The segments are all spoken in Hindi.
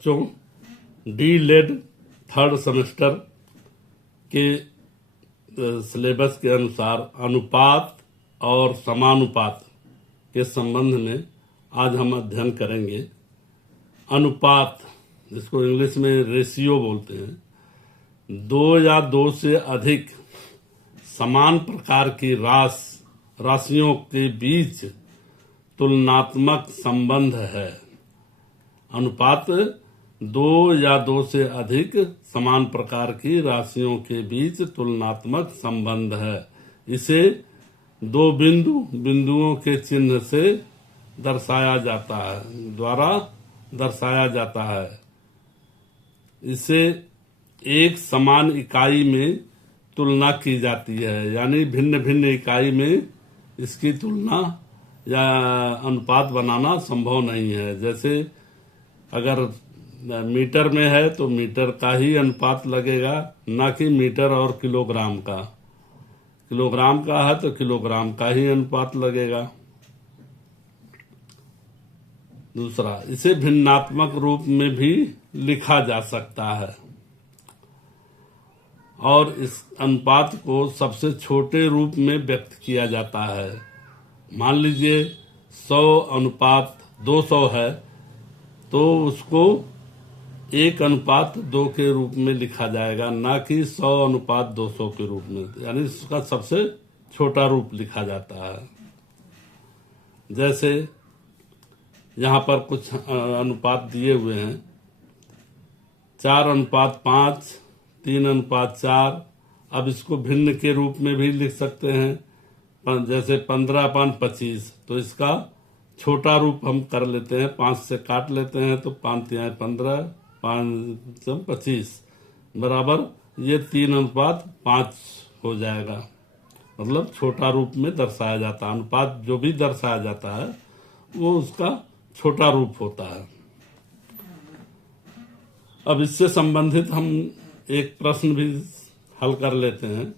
बच्चों, डी.लेड थर्ड सेमेस्टर के सिलेबस के अनुसार अनुपात और समानुपात के संबंध में आज हम अध्ययन करेंगे। अनुपात, जिसको इंग्लिश में रेशियो बोलते हैं, दो या दो से अधिक समान प्रकार की राशियों के बीच तुलनात्मक संबंध है। अनुपात दो या दो से अधिक समान प्रकार की राशियों के बीच तुलनात्मक संबंध है। इसे दो बिंदुओं के चिन्ह से द्वारा दर्शाया जाता है। इसे एक समान इकाई में तुलना की जाती है, यानी भिन्न भिन्न इकाई में इसकी तुलना या अनुपात बनाना संभव नहीं है। जैसे अगर मीटर में है तो मीटर का ही अनुपात लगेगा, ना कि मीटर और किलोग्राम का। किलोग्राम का है तो किलोग्राम का ही अनुपात लगेगा। दूसरा, इसे भिन्नात्मक रूप में भी लिखा जा सकता है और इस अनुपात को सबसे छोटे रूप में व्यक्त किया जाता है। मान लीजिए 100:200 है तो उसको 1:2 के रूप में लिखा जाएगा, ना कि 100:200 के रूप में, यानी इसका सबसे छोटा रूप लिखा जाता है। जैसे यहाँ पर कुछ अनुपात दिए हुए हैं, 4:5, 3:4। अब इसको भिन्न के रूप में भी लिख सकते हैं, जैसे 15/25। तो इसका छोटा रूप हम कर लेते हैं, 5 से काट लेते हैं तो 5×3=15, 5×25 बराबर ये 3:5 हो जाएगा। मतलब छोटा रूप में दर्शाया जाता है। अनुपात जो भी दर्शाया जाता है वो उसका छोटा रूप होता है। अब इससे संबंधित हम एक प्रश्न भी हल कर लेते हैं।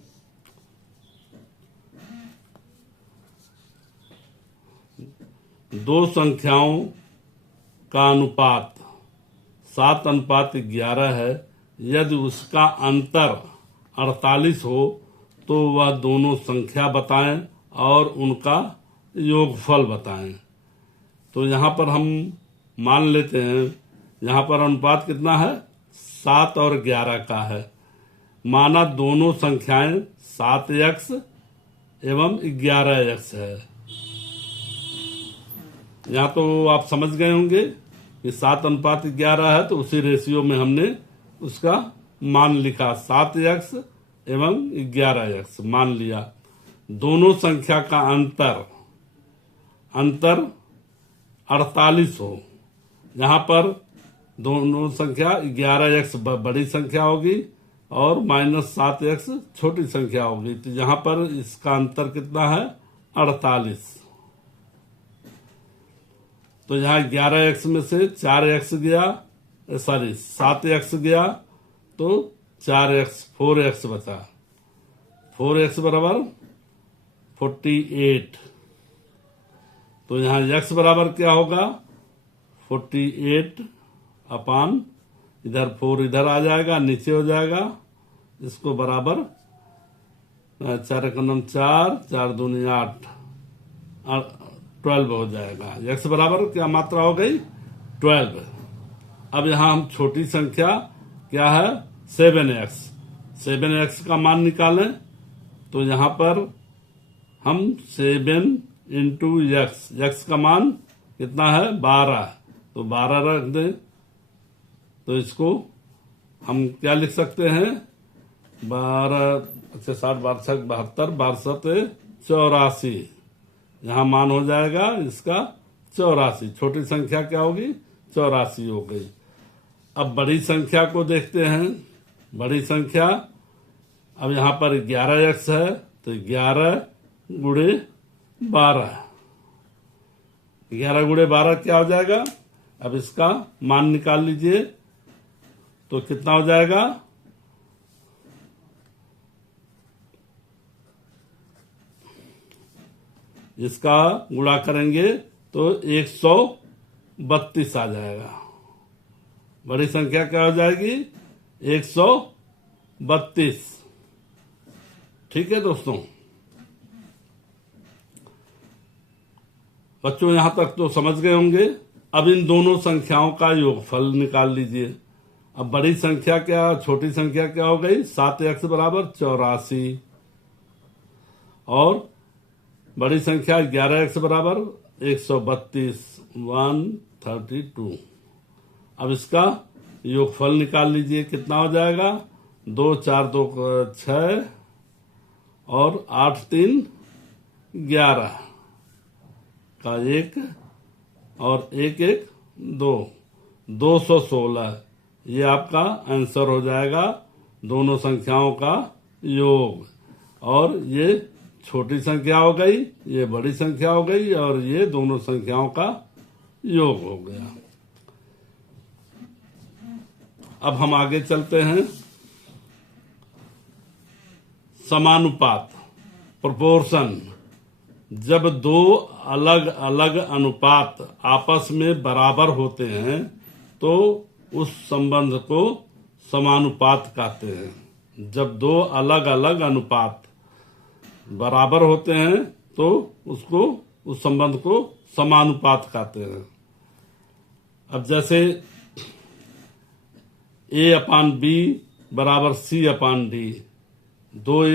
दो संख्याओं का अनुपात 7:11 है। यदि उसका अंतर 48 हो तो वह दोनों संख्या बताएं और उनका योगफल बताएं। तो यहाँ पर हम मान लेते हैं, यहाँ पर अनुपात कितना है, 7 और 11 का है। माना दोनों संख्याएं 7x एवं 11x है। यहाँ तो आप समझ गए होंगे कि 7:11 है तो उसी रेशियो में हमने उसका मान लिखा, 7x एवं 11x मान लिया। दोनों संख्या का अंतर 48 हो, यहाँ पर दोनों संख्या 11x बड़ी संख्या होगी और -7x छोटी संख्या होगी। तो यहाँ पर इसका अंतर कितना है, 48। तो यहाँ 11x में से 4x गया, 7x गया तो 4x बचा। 4x बराबर 48। तो यहाँ x बराबर क्या होगा, 48 अपान इधर 4 इधर आ जाएगा, नीचे हो जाएगा। इसको बराबर 4×4, 4×2=8, 12 हो जाएगा। x बराबर क्या मात्रा हो गई, 12। अब यहाँ हम छोटी संख्या क्या है, 7x का मान निकालें। तो यहाँ पर हम 7 × x का मान कितना है, 12। तो 12 रख दें तो इसको हम क्या लिख सकते हैं, 12 अच्छा 60 12 72 12 84। यहाँ मान हो जाएगा इसका 84। छोटी संख्या क्या होगी, 84 हो गई। अब बड़ी संख्या को देखते हैं। बड़ी संख्या, अब यहाँ पर 11x है तो 11 × 12, 11 × 12 क्या हो जाएगा। अब इसका मान निकाल लीजिए तो कितना हो जाएगा, इसका गुणा करेंगे तो 132 आ जाएगा। बड़ी संख्या क्या हो जाएगी 132। ठीक है दोस्तों, बच्चों यहां तक तो समझ गए होंगे। अब इन दोनों संख्याओं का योगफल निकाल लीजिए। अब बड़ी संख्या क्या, छोटी संख्या क्या हो गई 7x बराबर 84 और बड़ी संख्या 11x बराबर 132 132। अब इसका योगफल निकाल लीजिए, कितना हो जाएगा 2 4 2 6 और 8 3 11 का 1 और 1 1 2 216। ये आपका आंसर हो जाएगा दोनों संख्याओं का योग। और ये छोटी संख्या हो गई, ये बड़ी संख्या हो गई और ये दोनों संख्याओं का योग हो गया। अब हम आगे चलते हैं। समानुपात, प्रोपोर्शन। जब दो अलग अलग अनुपात आपस में बराबर होते हैं तो उस संबंध को समानुपात कहते हैं। जब दो अलग अलग अनुपात बराबर होते हैं तो उस संबंध को समानुपात कहते हैं। अब जैसे A/B बराबर C/D, दो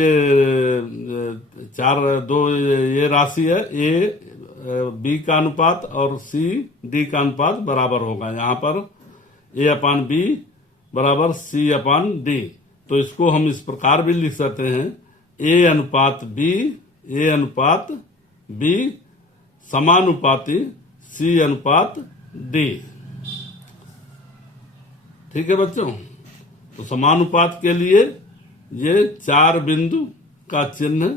ये राशि है, A/B का अनुपात और C/D का अनुपात बराबर होगा। यहाँ पर A/B बराबर C/D, तो इसको हम इस प्रकार भी लिख सकते हैं A/B समानुपाती C/D। ठीक है बच्चों, तो समानुपात के लिए ये 4 बिंदु का चिन्ह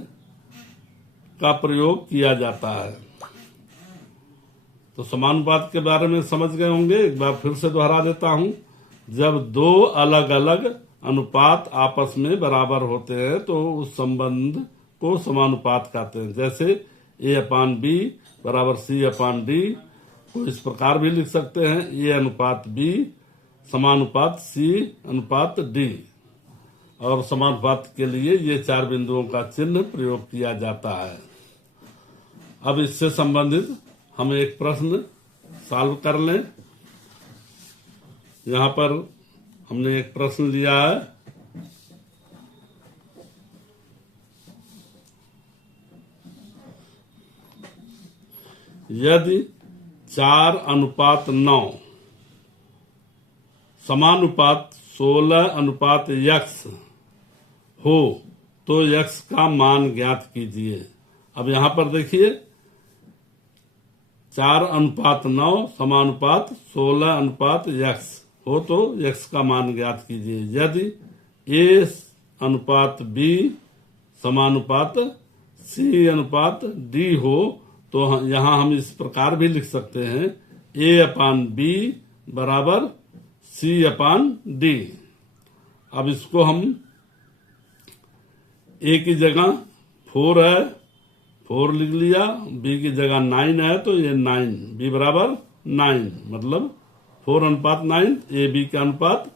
का प्रयोग किया जाता है। तो समानुपात के बारे में समझ गए होंगे, एक बार फिर से दोहरा देता हूं। जब दो अलग अलग अनुपात आपस में बराबर होते हैं तो उस संबंध को समानुपात कहते हैं। जैसे A/B बराबर C/D को इस प्रकार भी लिख सकते हैं A/B समानुपात C/D। और समानुपात के लिए ये 4 बिंदुओं का चिन्ह प्रयोग किया जाता है। अब इससे संबंधित हम एक प्रश्न सॉल्व कर लें। यहाँ पर हमने एक प्रश्न लिया है। यदि 4:9 समानुपात 16:x हो तो x का मान ज्ञात कीजिए। अब यहां पर देखिए 4:9 समानुपात 16:x हो तो x का मान ज्ञात कीजिए। यदि A/B समानुपात C/D हो तो यहां हम इस प्रकार भी लिख सकते हैं A/B बराबर C/D। अब इसको हम A की जगह 4 है, 4 लिख लिया, B की जगह 9 है तो ये 9, B बराबर 9 मतलब 4:9। AB का अनुपात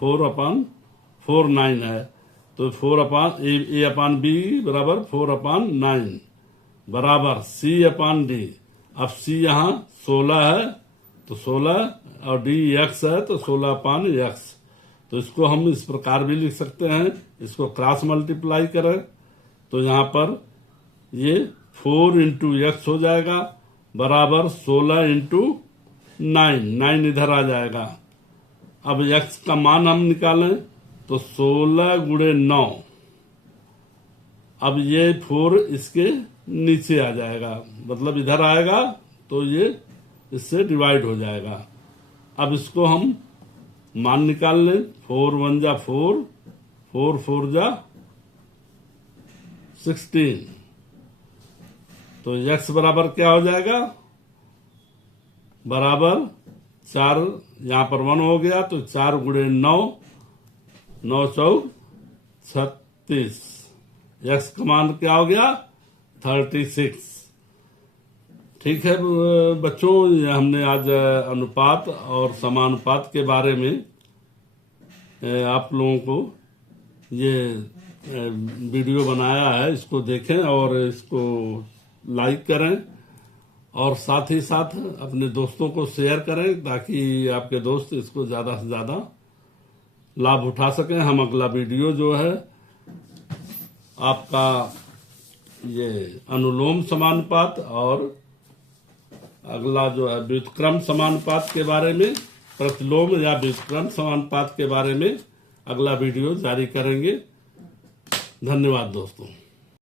4/9 है तो A/B बराबर 4/9 बराबर C/D। अब C यहाँ 16 है तो 16 और D x है तो 16/x। तो इसको हम इस प्रकार भी लिख सकते हैं, इसको क्रॉस मल्टीप्लाई करें तो यहाँ पर ये 4 × x हो जाएगा बराबर 16 × 9 इधर आ जाएगा। अब x का मान हम निकालें तो 16 × 9। अब ये 4 इसके नीचे आ जाएगा, मतलब इधर आएगा तो ये इससे डिवाइड हो जाएगा। अब इसको हम मान निकाल लें, 4 1 जा 4, 4 4 जा 16। तो x बराबर क्या हो जाएगा बराबर 4, यहाँ पर 1 हो गया तो 4 × 9, 9 4 36। x का मान क्या हो गया 36। ठीक है बच्चों, ये हमने आज अनुपात और समानुपात के बारे में आप लोगों को ये वीडियो बनाया है। इसको देखें और इसको लाइक करें और साथ ही साथ अपने दोस्तों को शेयर करें ताकि आपके दोस्त इसको ज़्यादा से ज़्यादा लाभ उठा सकें। हम अगला वीडियो जो है आपका ये अनुलोम समानुपात और अगला जो है व्युत्क्रम समानुपात के बारे में, प्रतिलोम या व्युत्क्रम समानुपात के बारे में अगला वीडियो जारी करेंगे। धन्यवाद दोस्तों।